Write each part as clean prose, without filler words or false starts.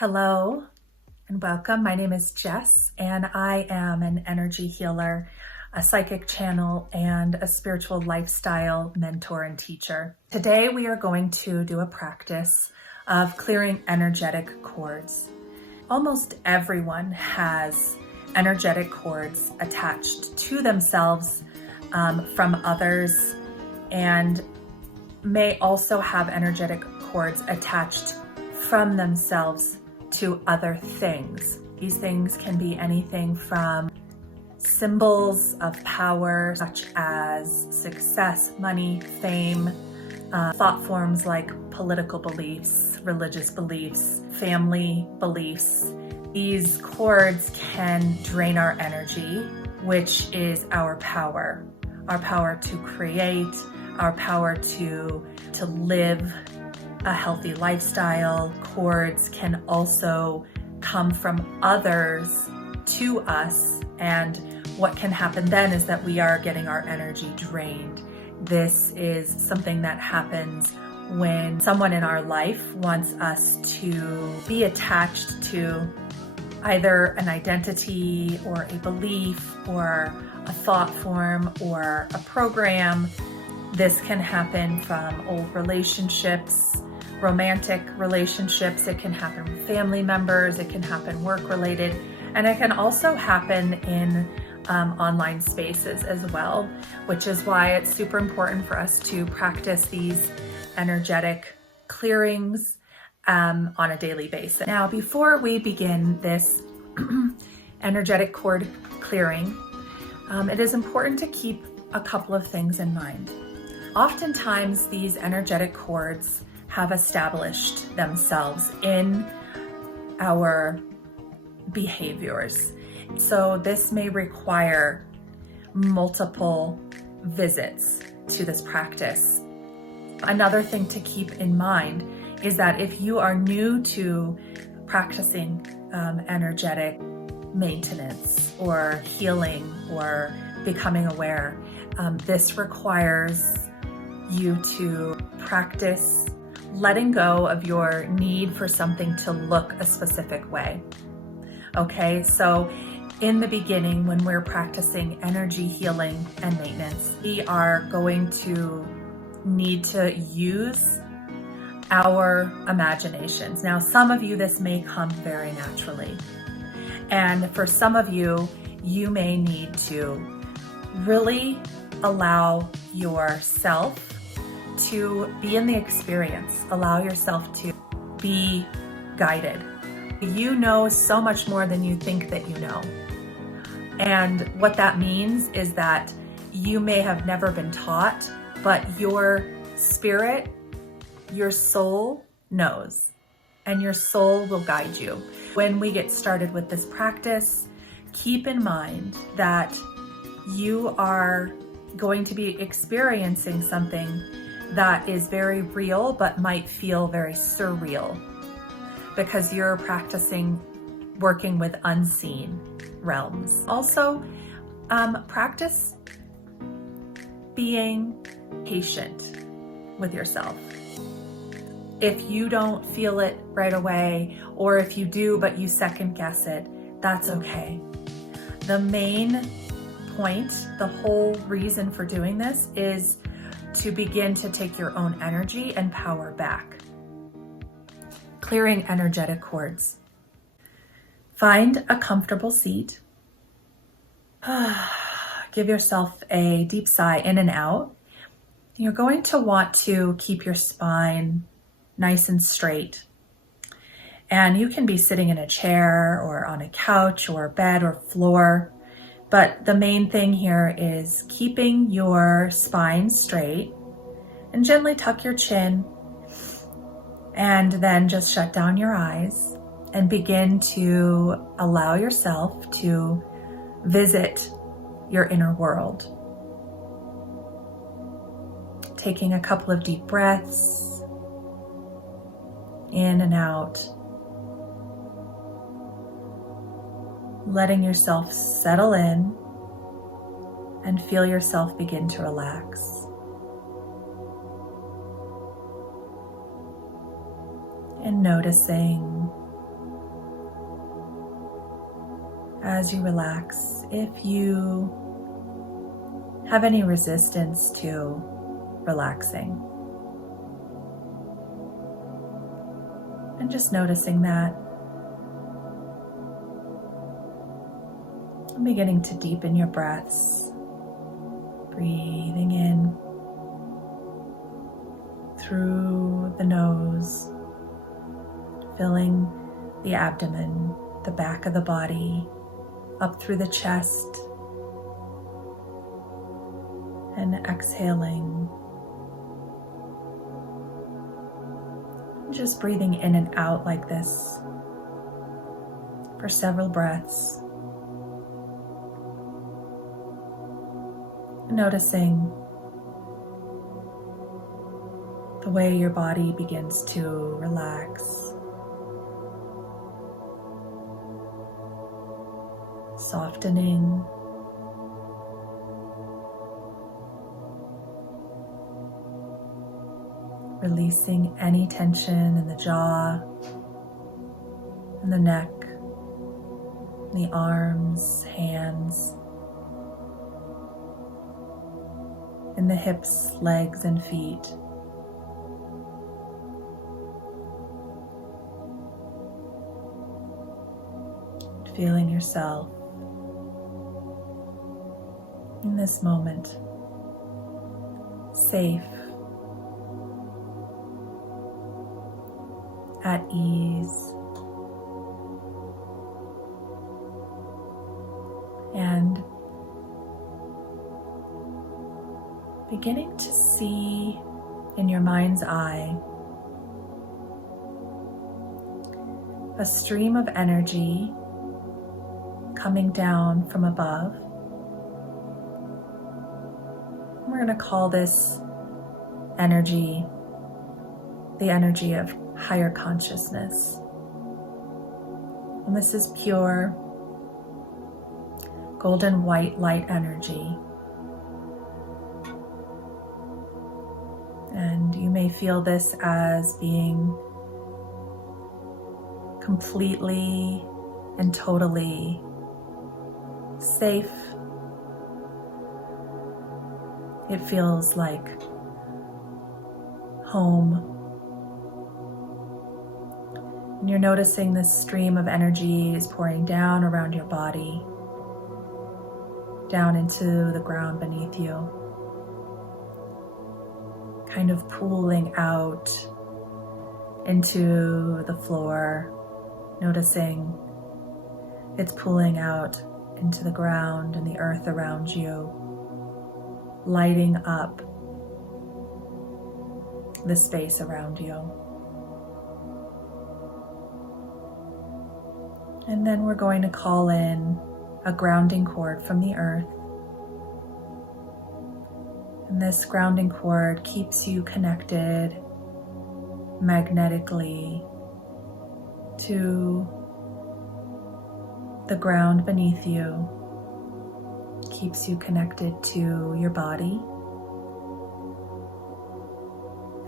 Hello and welcome. My name is Jess and I am an energy healer, a psychic channel, and a spiritual lifestyle mentor and teacher. Today we are going to do a practice of clearing energetic cords. Almost everyone has energetic cords attached to themselves from others, and may also have energetic cords attached from themselves to other things. These things can be anything from symbols of power, such as success, money, fame, thought forms like political beliefs, religious beliefs, family beliefs. These cords can drain our energy, which is our power to create, our power to live a healthy lifestyle. Cords can also come from others to us, and what can happen then is that we are getting our energy drained. This is something that happens when someone in our life wants us to be attached to either an identity or a belief or a thought form or a program. This can happen from old relationships, romantic relationships. It can happen with family members. It can happen work-related, and it can also happen in online spaces as well, which is why it's super important for us to practice these energetic clearings on a daily basis. Now, before we begin this energetic cord clearing, it is important to keep a couple of things in mind. Oftentimes, these energetic cords have established themselves in our behaviors. So this may require multiple visits to this practice. Another thing to keep in mind is that if you are new to practicing energetic maintenance or healing or becoming aware, this requires you to practice letting go of your need for something to look a specific way. Okay, so in the beginning, when we're practicing energy healing and maintenance, we are going to need to use our imaginations. Now, some of you, this may come very naturally. And for some of you, you may need to really allow yourself to be in the experience, allow yourself to be guided. You know so much more than you think that you know. And what that means is that you may have never been taught, but your spirit, your soul knows, and your soul will guide you. When we get started with this practice, keep in mind that you are going to be experiencing something that is very real, but might feel very surreal, because you're practicing working with unseen realms. Also, practice being patient with yourself. If you don't feel it right away, or if you do but you second guess it, that's okay. The main point, the whole reason for doing this, is to begin to take your own energy and power back. Clearing energetic cords. Find a comfortable seat. Give yourself a deep sigh in and out. You're going to want to keep your spine nice and straight. And you can be sitting in a chair or on a couch or bed or floor. But the main thing here is keeping your spine straight, and gently tuck your chin, and then just shut down your eyes and begin to allow yourself to visit your inner world. Taking a couple of deep breaths in and out. Letting yourself settle in and feel yourself begin to relax. And noticing as you relax, if you have any resistance to relaxing. And just noticing that. And beginning to deepen your breaths. Breathing in through the nose, filling the abdomen, the back of the body, up through the chest, and exhaling. Just breathing in and out like this for several breaths. Noticing the way your body begins to relax, softening, releasing any tension in the jaw, in the neck, in the arms, hands, in the hips, legs, and feet. Feeling yourself in this moment, safe, at ease, and beginning to see in your mind's eye a stream of energy coming down from above. We're going to call this energy the energy of higher consciousness. And this is pure golden white light energy. And you may feel this as being completely and totally safe. It feels like home. And you're noticing this stream of energy is pouring down around your body, down into the ground beneath you, kind of pooling out into the floor, noticing it's pooling out into the ground and the earth around you, lighting up the space around you. And then we're going to call in a grounding cord from the earth. And this grounding cord keeps you connected magnetically to the ground beneath you, keeps you connected to your body,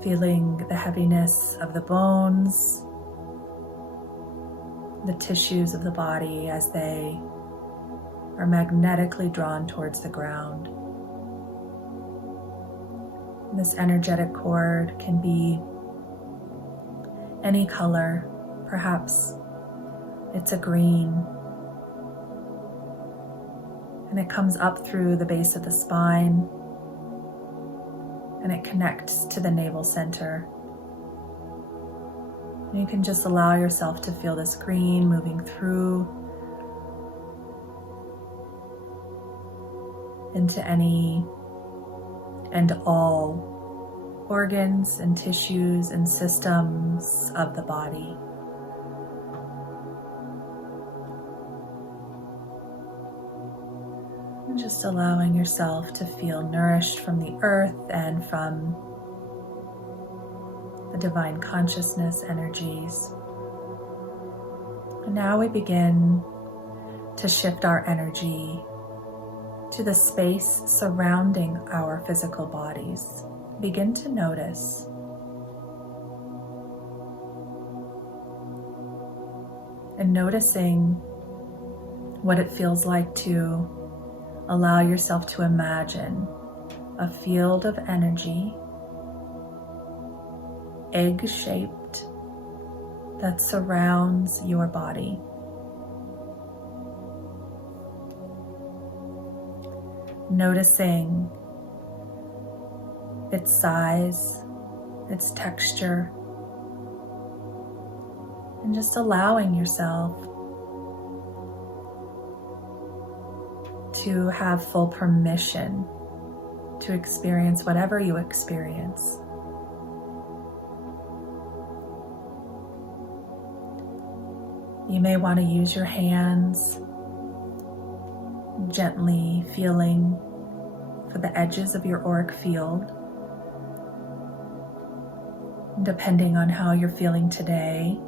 feeling the heaviness of the bones, the tissues of the body as they are magnetically drawn towards the ground. And this energetic cord can be any color, perhaps it's a green, and it comes up through the base of the spine and it connects to the navel center. And you can just allow yourself to feel this green moving through into any and all organs and tissues and systems of the body. And just allowing yourself to feel nourished from the earth and from the divine consciousness energies. And now we begin to shift our energy to the space surrounding our physical bodies. Begin to notice. And noticing what it feels like to allow yourself to imagine a field of energy, egg-shaped, that surrounds your body. Noticing its size, its texture, and just allowing yourself to have full permission to experience whatever you experience. You may want to use your hands, gently feeling for the edges of your auric field. Depending on how you're feeling today,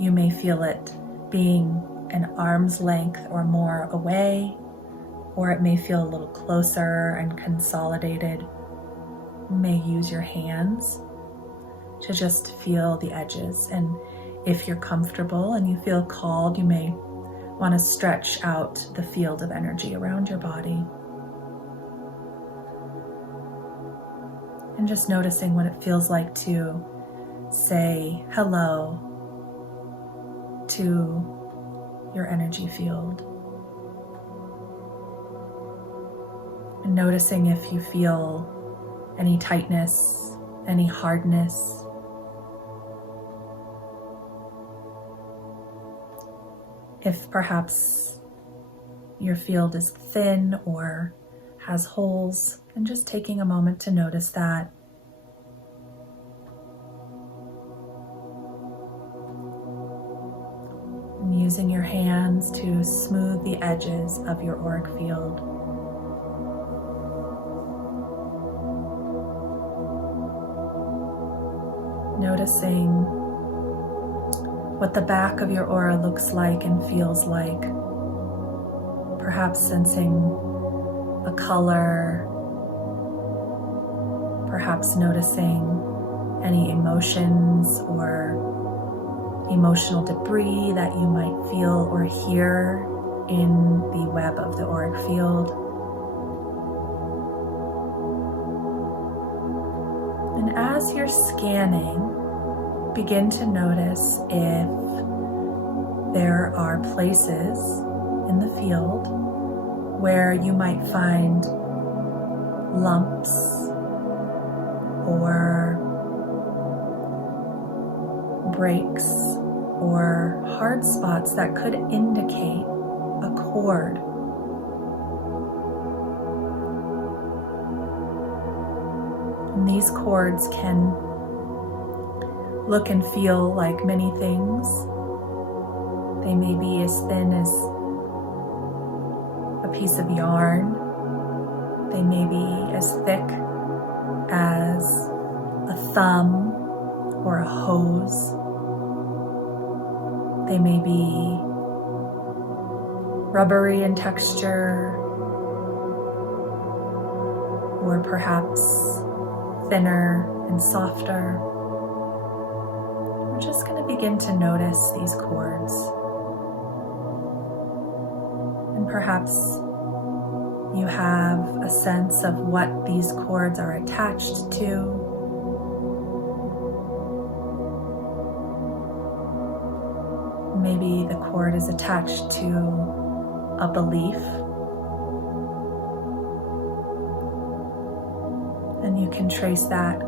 you may feel it being an arm's length or more away, or it may feel a little closer and consolidated. You may use your hands to just feel the edges. And if you're comfortable and you feel called, you may want to stretch out the field of energy around your body. And just noticing what it feels like to say hello to your energy field. And noticing if you feel any tightness, any hardness. If perhaps your field is thin or has holes, and just taking a moment to notice that. And using your hands to smooth the edges of your auric field. Noticing what the back of your aura looks like and feels like. Perhaps sensing a color, perhaps noticing any emotions or emotional debris that you might feel or hear in the web of the auric field. And as you're scanning, begin to notice if there are places in the field where you might find lumps or breaks or hard spots that could indicate a cord. And these cords can look and feel like many things. They may be as thin as a piece of yarn. They may be as thick as a thumb or a hose. They may be rubbery in texture, or perhaps thinner and softer. We're just going to begin to notice these cords. And perhaps you have a sense of what these cords are attached to. Maybe the cord is attached to a belief. And you can trace that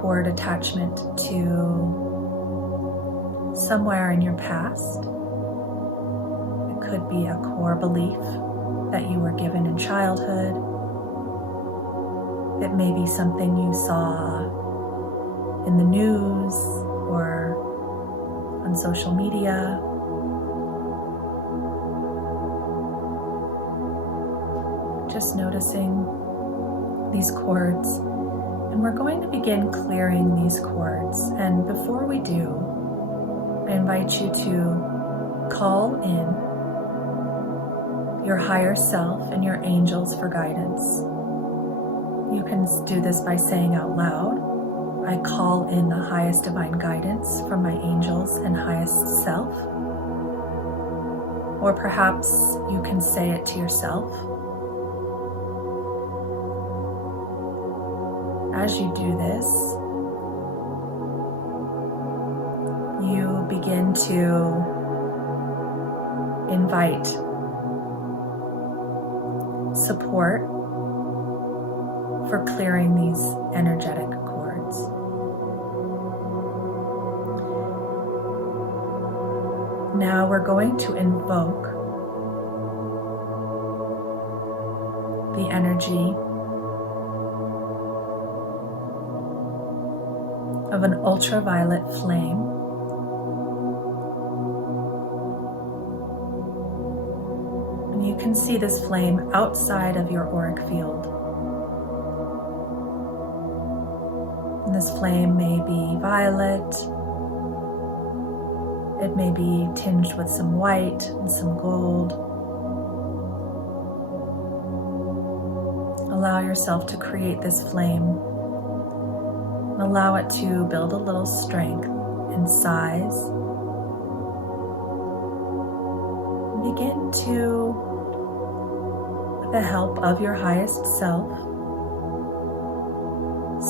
cord attachment to somewhere in your past. It could be a core belief that you were given in childhood. It may be something you saw in the news or on social media. Just noticing these cords, and we're going to begin clearing these cords. And before we do, I invite you to call in your higher self and your angels for guidance. You can do this by saying out loud, I call in the highest divine guidance from my angels and highest self. or perhaps you can say it to yourself. As you do this, you begin to invite support for clearing these energetic cords. Now we're going to invoke the energy of an ultraviolet flame. And you can see this flame outside of your auric field. And this flame may be violet. It may be tinged with some white and some gold. Allow yourself to create this flame. Allow it to build a little strength and size. Begin to, with the help of your highest self,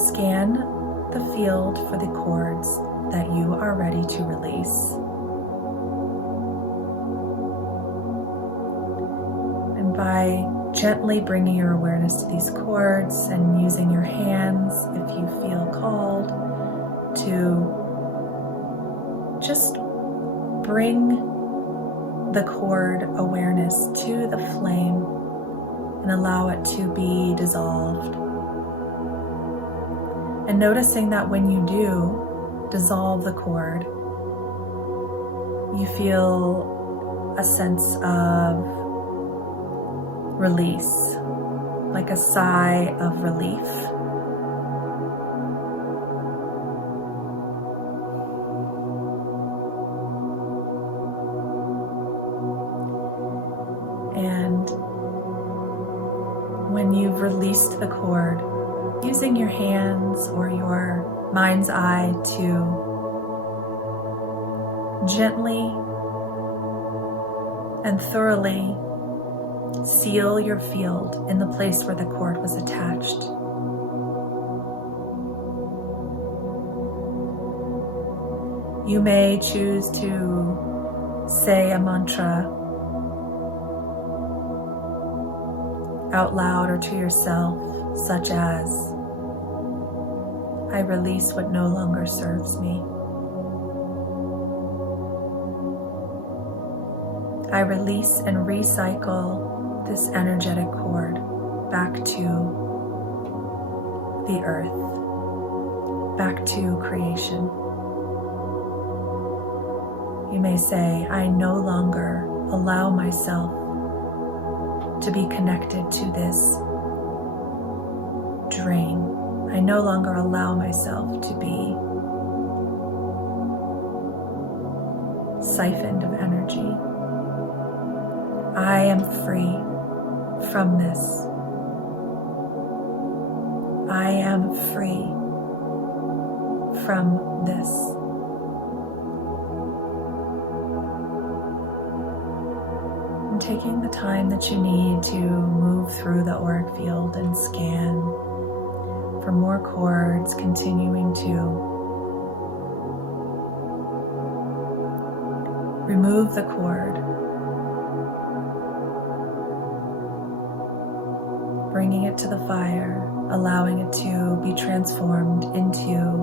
scan the field for the cords that you are ready to release. And by gently bringing your awareness to these cords and using your hands, if you feel called, to just bring the cord awareness to the flame and allow it to be dissolved. And noticing that when you do dissolve the cord, you feel a sense of release, like a sigh of relief. And when you've released the cord, using your hands or your mind's eye to gently and thoroughly seal your field in the place where the cord was attached. You may choose to say a mantra out loud or to yourself, such as, I release what no longer serves me. I release and recycle this energetic cord back to the earth, back to creation. You may say, I no longer allow myself to be connected to this drain. I no longer allow myself to be siphoned of energy. I am free from this. I am free from this. And taking the time that you need to move through the auric field and scan for more cords, continuing to remove the cord, bringing it to the fire, allowing it to be transformed into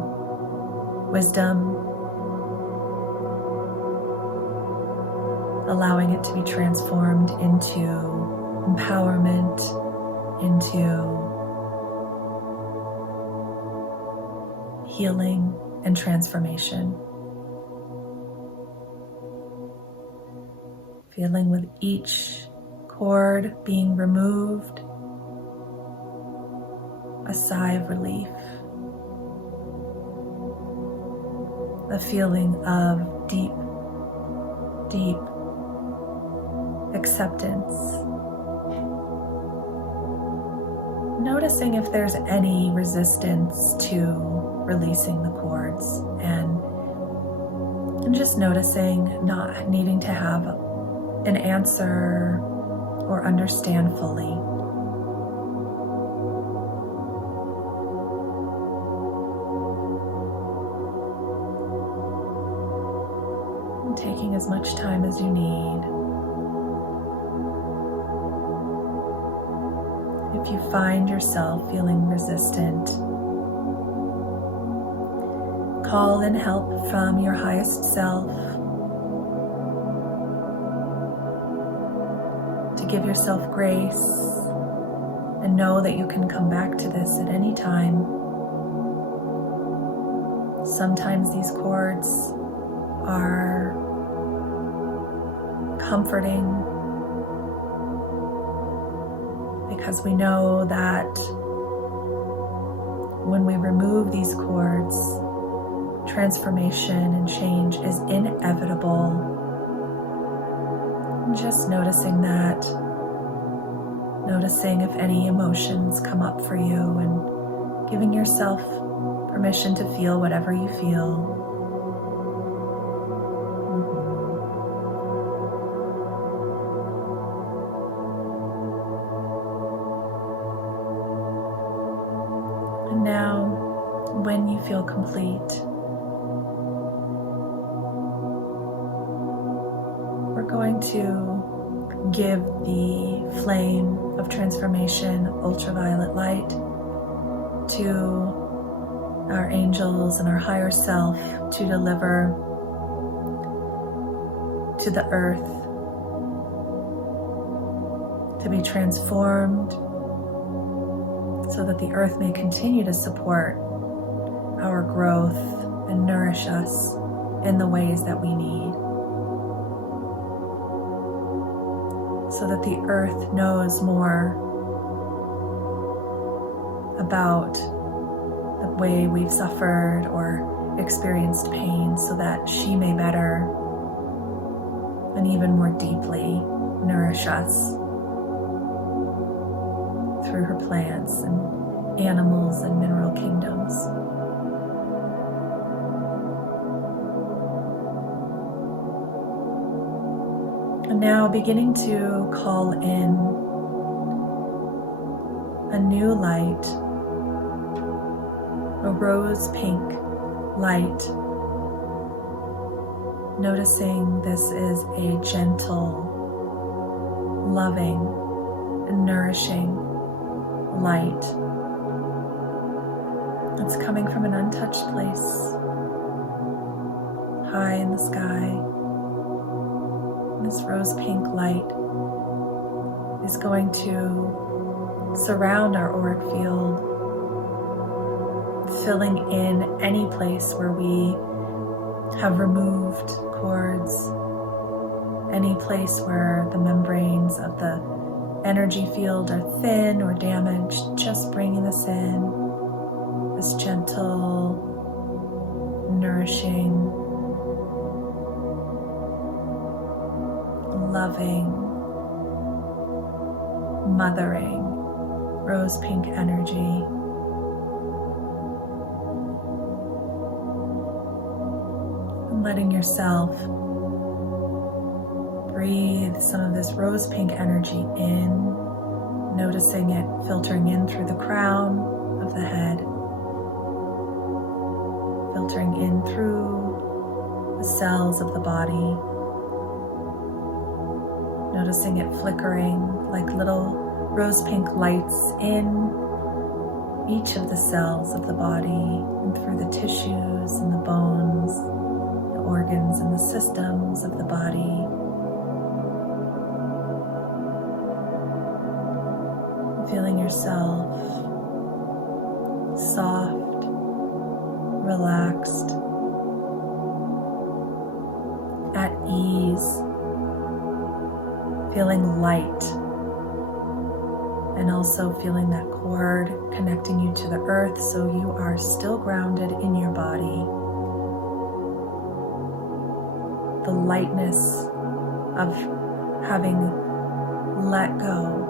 wisdom, allowing it to be transformed into empowerment, into healing and transformation. Feeling with each cord being removed, a sigh of relief, a feeling of deep, deep acceptance. Noticing if there's any resistance to releasing the cords, and just noticing not needing to have an answer or understand fully. And taking as much time as you need. If you find yourself feeling resistant, call in help from your highest self to give yourself grace and know that you can come back to this at any time. Sometimes these chords are comforting because we know that when we remove these cords, transformation and change is inevitable. Just noticing that, noticing if any emotions come up for you, and giving yourself permission to feel whatever you feel. And now, when you feel complete, we're going to give the flame of transformation, ultraviolet light, to our angels and our higher self to deliver to the earth, to be transformed so that the earth may continue to support our growth and nourish us in the ways that we need. So that the earth knows more about the way we've suffered or experienced pain, so that she may better and even more deeply nourish us through her plants and animals and mineral kingdoms. And now beginning to call in a new light, a rose pink light. Noticing this is a gentle, loving, and nourishing light. It's coming from an untouched place, high in the sky. This rose pink light is going to surround our auric field, filling in any place where we have removed cords, any place where the membranes of the energy field are thin or damaged, just bringing this in, this gentle, nourishing, loving, mothering, rose pink energy. And letting yourself breathe some of this rose pink energy in, noticing it filtering in through the crown of the head, filtering in through the cells of the body, noticing it flickering like little rose pink lights in each of the cells of the body and through the tissues and the bones, the organs and the systems of the body. Feeling yourself soft, relaxed, at ease, feeling light, and also feeling that cord connecting you to the earth so you are still grounded in your body. The lightness of having let go,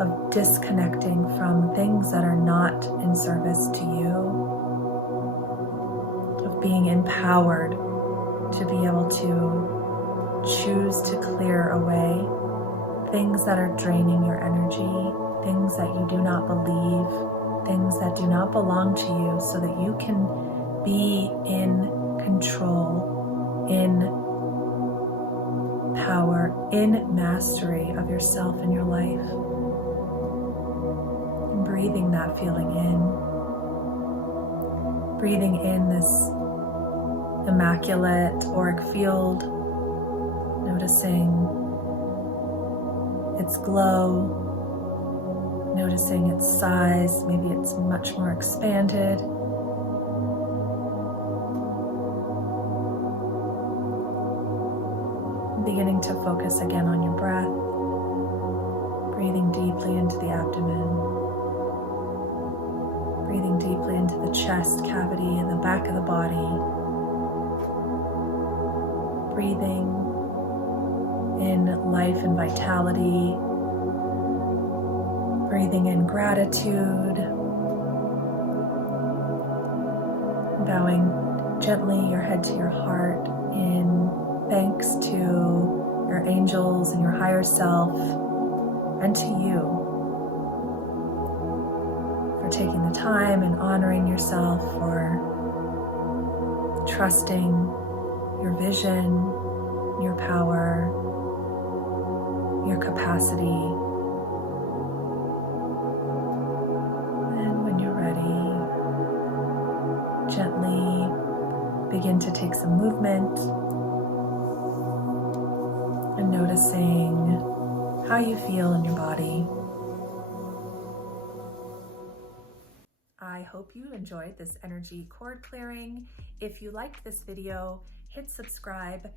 of disconnecting from things that are not in service to you, of being empowered to be able to choose to clear away things that are draining your energy, things that you do not believe, things that do not belong to you, so that you can be in control, in power, in mastery of yourself and your life. And breathing that feeling in. Breathing in this immaculate auric field, noticing its glow, noticing its size. Maybe it's much more expanded. Beginning to focus again on your breath, breathing deeply into the abdomen, breathing deeply into the chest cavity and the back of the body, breathing in life and vitality, breathing in gratitude, bowing gently your head to your heart in thanks to your angels and your higher self and to you for taking the time and honoring yourself, for trusting your vision, your power, your capacity. And when you're ready, gently begin to take some movement and noticing how you feel in your body. I hope you enjoyed this energy cord clearing. If you liked this video, hit subscribe.